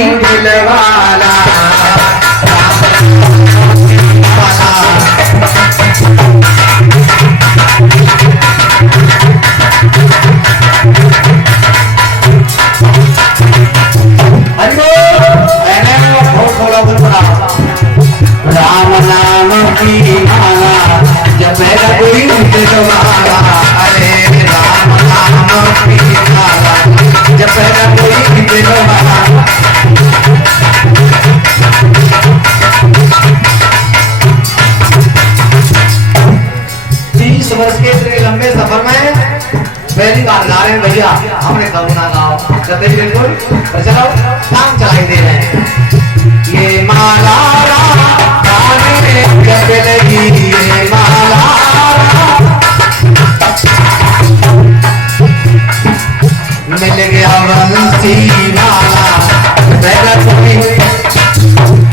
दिलवाला राम नाम की माला जब कोई दिलवाला अरे राम नाम की माला जब कोई दिलवाला 30 वर्ष के इतने लंबे सफर में पहली बार गा रहे हैं भैया हमने कबू ना गाओ कहते बिल्कुल पर चलो काम चलाई दे रहे हैं ये माला जब लगी ये माला मिल गया बंसी माला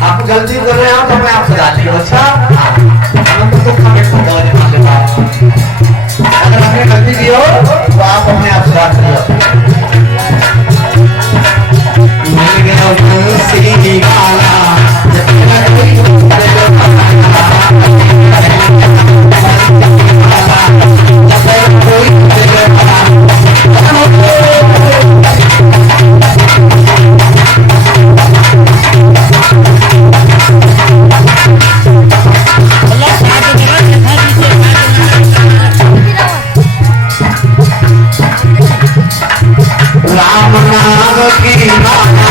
आप गलती कर रहे हो तो मैं आपसे डाली हूँ अच्छा हम तो कमेंट कर दो अगर आपने गलती की हो तो आप अपने आप से डाल दियो मिल गया बंसी माला जब लगी राम नाम की माला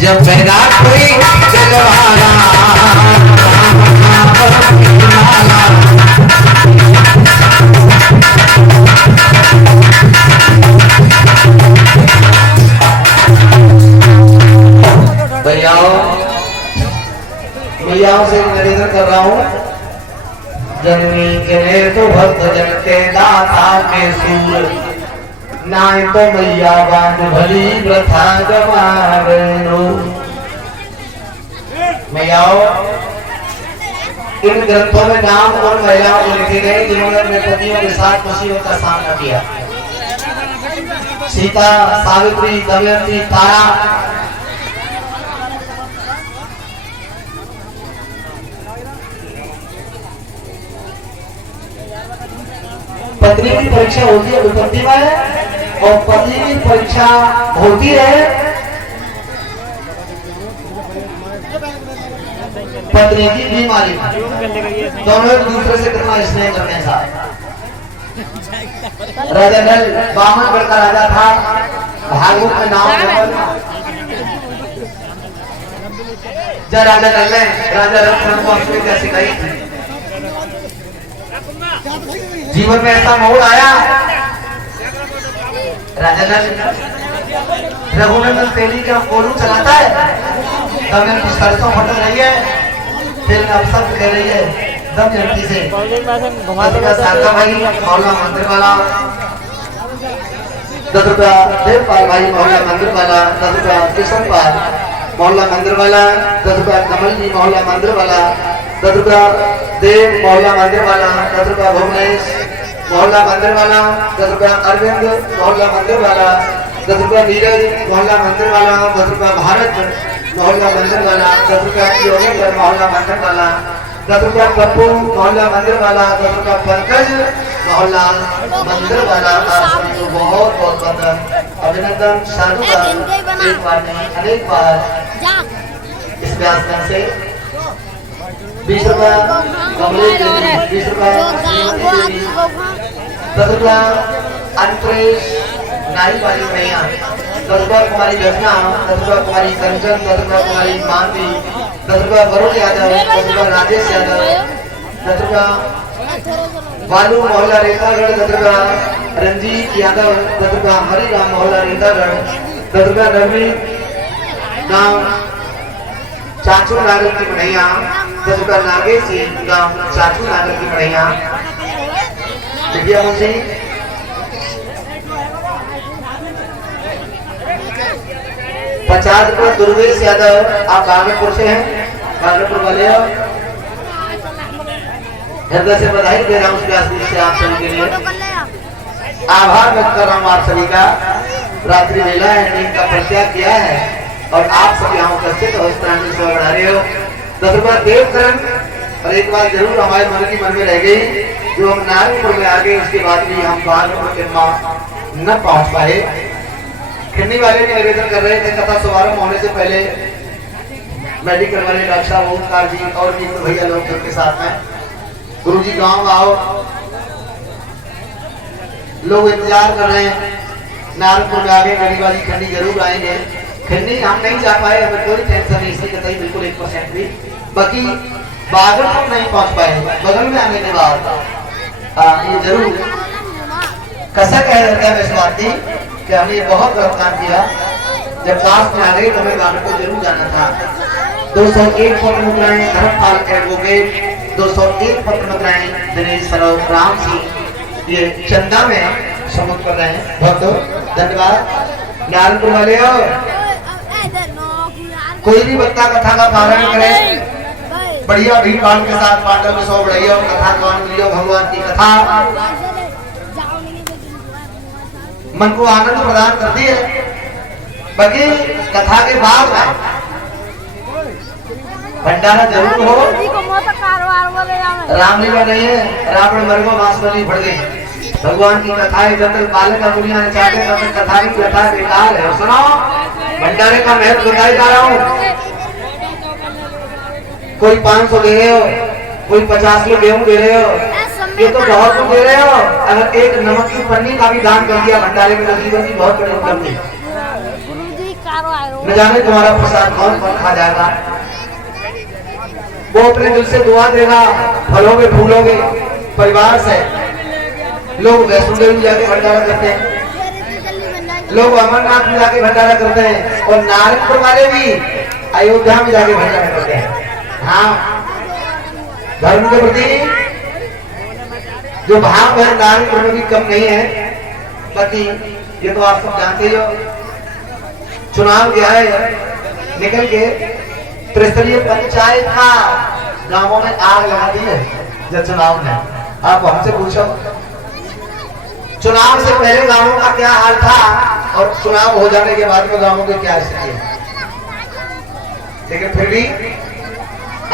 जब पैदा कोई दिलवाला भैयाओं से निवेदन कर रहा हूँ जननी के तो भक्त जन के दाता के सूर नाय तो मैया बान भली प्रथा जमावेनो मैयाओं इन ग्रंथों में नाम और महिलाओं को लिखे गए जिन्होंने अपने पतियों के साथ मुसीबत का सामना किया सीता सावित्री दमयंती तारा पत्नी की परीक्षा होती है विपत्ति में और पत्नी की परीक्षा होती है पत्नी की बीमारी दोनों एक दूसरे से कितना स्नेह करने का राजा नल बामनगढ़ का राजा था भागवत में नाम जब राजा नल ने राजा रत्न को अपनी क्या सिखाई थी जीवन में ऐसा मोड़ आया राजा नल रघुनंदन तेली का कोलू चलाता है तब मेरी सरसों फट रही है फिर अवसर कह रही है दमयंती से सारका भाई मौला मंदिर वाला 10 रुपया देवपाल भाई मौला मंदिर वाला 10 रुपया किशन पाल मौला मंदिर वाला 10 रुपया कमल जी मौला मंदिर वाला 10 रुपया देव मौला मंदिर वाला 10 रुपया भुवनेश मोहल्ला मंदिर वाला 10 रुपया अरविंद मोहल्ला मंदिर वाला 10 रुपया नीरज मोहल्ला मंदिर वाला 10 रुपया भारत मोहल्ला मंदिर वाला 10 रुपया योगेंद्र मोहल्ला मंदिर वाला 10 रुपया पप्पू मोहल्ला मंदिर वाला 10 रुपया पंकज मोहल्ला मंदिर वाला आपको बहुत बहुत अभिनंदन साधुवाद एक बार नहीं अनेक बार इस व्यास से 20 रुपया कमलेश 20 रुपया 10 रुपया अंतरेश नाई वाली मैया 10 रुपया कुमारी रचना 10 रुपया कुमारी कंचन 10 रुपया कुमारी मानवी 10 रुपया वरुण यादव 10 रुपया राजेश यादव 10 रुपया बालू मोहल्ला रेतागढ़ 10 रुपया रंजीत यादव 10 रुपया हरिराम मोहल्ला रेतागढ़ 10 रुपया रवि नाम चाचू नागर की बढ़ैया 10 रुपया नागेश जी गाँव चाचू नागर की बढ़ैया विद्या मुंशी 50 रुपया दुर्वेश यादव आप कागरपुर से हैं कागरपुर वाले हो हृदय से बधाई दे रहा हूँ से आप सभी के लिए आभार व्यक्त कर रहा हूँ आप सभी का रात्रि वेला है नींद का परित्याग किया है और आप सब यहाँ उपस्थित हो, इस तरह से बढ़ा रहे हो। 10 रुपया देवकरण। और एक बात जरूर हमारे मन में रह गई, जो हम नारायणपुर में आ गए उसके बाद भी हम बाहर न पहुंच पाए। खिन्नी वाले भी निवेदन कर रहे थे कथा शुभारंभ होने से पहले मेडिकल वाले डॉक्टर साहब ओमकार जी और भी तो भैया लोग के साथ में, गुरु जी गाँव आओ, लोग इंतजार कर रहे हैं। नारायणपुर में आगे गरीबाजी खंडी जरूर आएंगे। खंडी हम नहीं जा पाए, हमें कोई टेंशन नहीं, इसलिए कहता बिल्कुल 1% भी। बाकी बागल हम नहीं पहुंच पाए, बगल में आने के बाद ये जरूर कसक है इस बात की कि हमने ये बहुत गलत काम किया। जब पास में आ गए तो हमें बागल को जरूर जाना था। 201 पत्र मुद्राएं धर्मपाल एडवोकेट, 201 पत्र मुद्राएं दिनेश सरोज राम सिंह ये चंदा में समूह कर रहे हैं। बहुत धन्यवाद। नारायणपुर वाले हो, कोई भी बच्चा कथा का पारायण करे, बढ़िया भीड़ भाड़ के साथ पांडव में 100 बढ़िया कथा कौन लियो, भगवान की कथा मन को आनंद प्रदान करती है। बाकी कथा के बाद में भंडारा जरूर हो। रामलीला नहीं है, रावण मरगो मांस बलि बढ़ गई। भगवान की कथा है, जब तक बालक का दुनिया ने चाहते तब तक कथा की कथा बेकार है। सुनो, भंडारे का महत्व बताई जा रहा हूँ। कोई 500 दे रहे हो, कोई 50 किलो गेहूं दे रहे हो, ये तो बहुत कुछ दे रहे हो। अगर एक नमक की पन्नी का भी दान कर दिया भंडारे में, जीवन की बहुत बड़ी उपलब्धि। न जाने तुम्हारा प्रसाद कौन कौन खा जाएगा। वो अपने दिल से दुआ देगा, फलोगे फूलोगे परिवार से। लोग वैष्णो देवी जाके भंडारा करते हैं, लोग अमरनाथ में जाके भंडारा करते हैं, और नारायणपुर वाले भी अयोध्या में जाके भंडारा करते हैं। हाँ, धर्म के प्रति जो भाव है नारायणपुर में भी कम नहीं है। बाकी ये तो आप सब जानते ही हो, चुनाव गया है निकल के, त्रिस्तरीय पंचायत का गांवों में आग लगा दी है जब चुनाव में। आप हमसे पूछो चुनाव से पहले गांवों का क्या हाल था और चुनाव हो जाने के बाद में गांवों की क्या स्थिति है। लेकिन फिर भी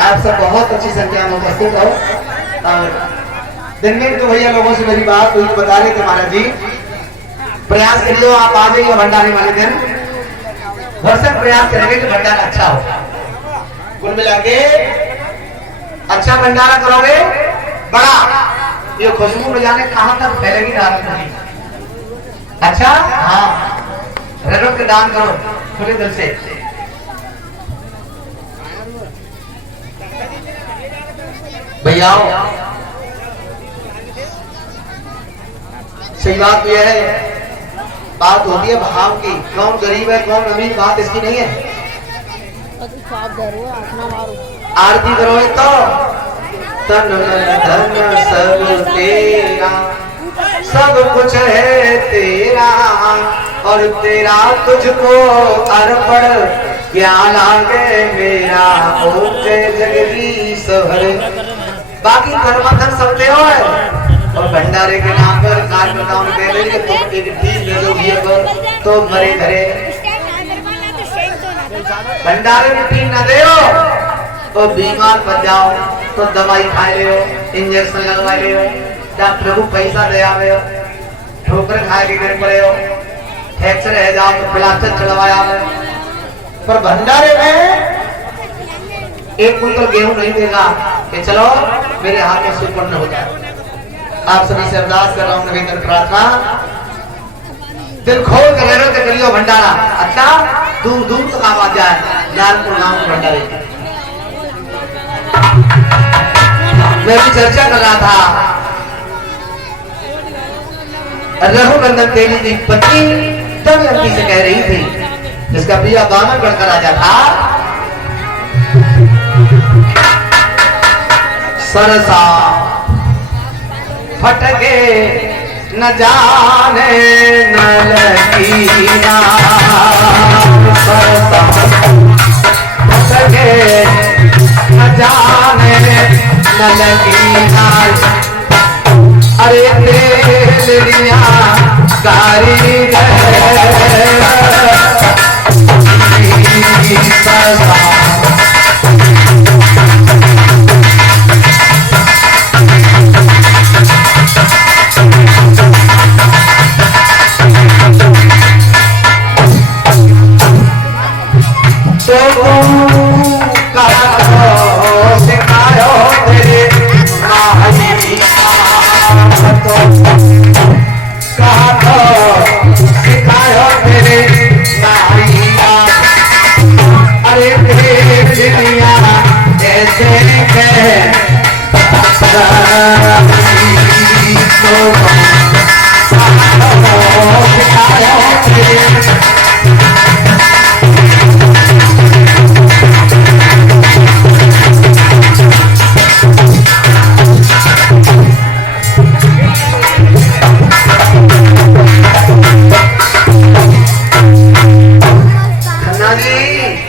आप सब बहुत अच्छी संख्या में उपस्थित हो। और दिन में तो भैया लोगों से मेरी बात हुई, बता रहे थे महाराज जी प्रयास करिए आप आ जाइए भंडारे वाले दिन, भरसक प्रयास करेंगे कि भंडारा अच्छा हो। कुल मिला के अच्छा भंडारा करोगे, बड़ा ये खुशबू में जाने कहां तक फैलेगी नारायणपुर। अच्छा हाँ, रगड़ के दान करो खुले दिल से। भैया सही बात यह है, बात होती है भाव की, कौन गरीब है कौन अमीर, बात इसकी नहीं है। आरती करो तो तन धन सब तेरा, सब कुछ है तेरा, और तेरा तुझको अर्पण क्या लागे मेरा, ओके जगदीश हरे। बाकी धर्माधन सब दे और भंडारे के नाम पर कार्यकर्ताओं ने कह रहे कि तुम एक ठीक दे दो भैया को तो मरे धरे, भंडारे में ठीक न दे तो बीमार पड़ जाओ, तो दवाई खाए ले हो, इंजेक्शन लगवाए ले हो, डॉक्टर को पैसा दे आवे हो, ठोकर खाए के गिर पड़े हो, फ्रैक्चर रह जाओ तो प्लास्टर चढ़वाया हो। पर भंडारे में एक कुंतल गेहूं नहीं देगा कि चलो मेरे हाथ में सुपर्ण हो जाए। आप सभी से अरदास कर रहा हूं, निवेदन प्रार्थना, दिल खोल कर रह के करियो भंडारा। अच्छा दूर दूर तक आवाज जाए नारायणपुर गांव के भंडारे। मैं भी चर्चा कर रहा था, रघुनंदन देवी की पत्नी दमयंती से कह रही थी, जिसका प्रिय बामन बनकर राजा था, सरसा फटके न जाने न लगीना, सरसा फटके न जाने न लगीना, अरे तेलिया कारीगर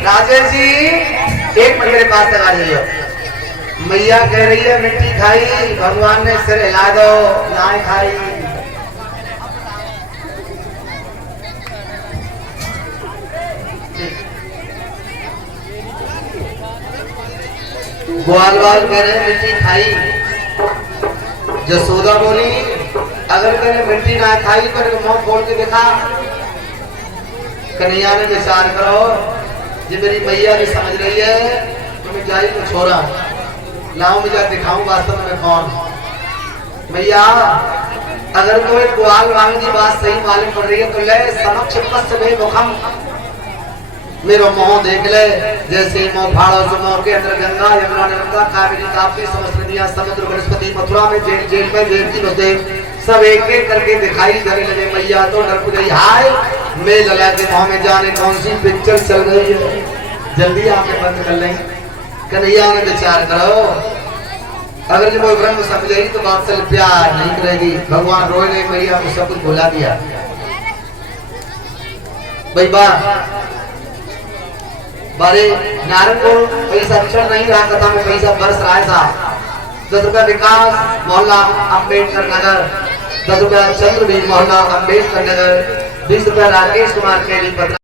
राजेश जी एक मिनट मेरे पास तक आ जाइए। मैया कह रही है मिट्टी खाई, भगवान ने सिर हिला दो, ना खाई। ग्वाल वाल कह रहे मिट्टी खाई। जसोदा बोली अगर तेने मिट्टी ना खाई तो मुंह खोल के दिखा। कन्हैया ने विचार करो जी मेरी मैया भी समझ रही है तो मैं जाई को छोड़ा लाऊं मैं जा दिखाऊं वास्तव में कौन। मैया अगर कोई ग्वाल वांग की बात सही मालूम पड़ रही है तो ले समक्ष पश्च में मुखम मेरो मुंह देख ले। जैसे मुंह फाड़ो तो मुंह के अंदर गंगा यमुना नर्मदा कावेरी ताप्ती समस्त नदियां समुद्र वनस्पति मथुरा में जेल जेल में जेल की बसे सब एक एक करके दिखाई देने लगे। मैया तो डर गई, हाय मैं लला के मुंह में जाने कौन सी पिक्चर चल रही है, जल्दी आके बंद कर लें। कन्हैया ने विचार करो अगर जब वो ब्रह्म समझेगी तो बात से प्यार नहीं करेगी। भगवान रोए नहीं, मैया को सब कुछ भुला दिया। भाई बारे नारंग को पैसा अक्षर नहीं रहा कथा में पैसा बरस रहा था। 10 रुपया विकास मोहल्ला अम्बेडकर नगर, 10 रुपया चंद्रवीर मोहल्ला अम्बेडकर नगर, 20 रुपया राकेश कुमार के लिए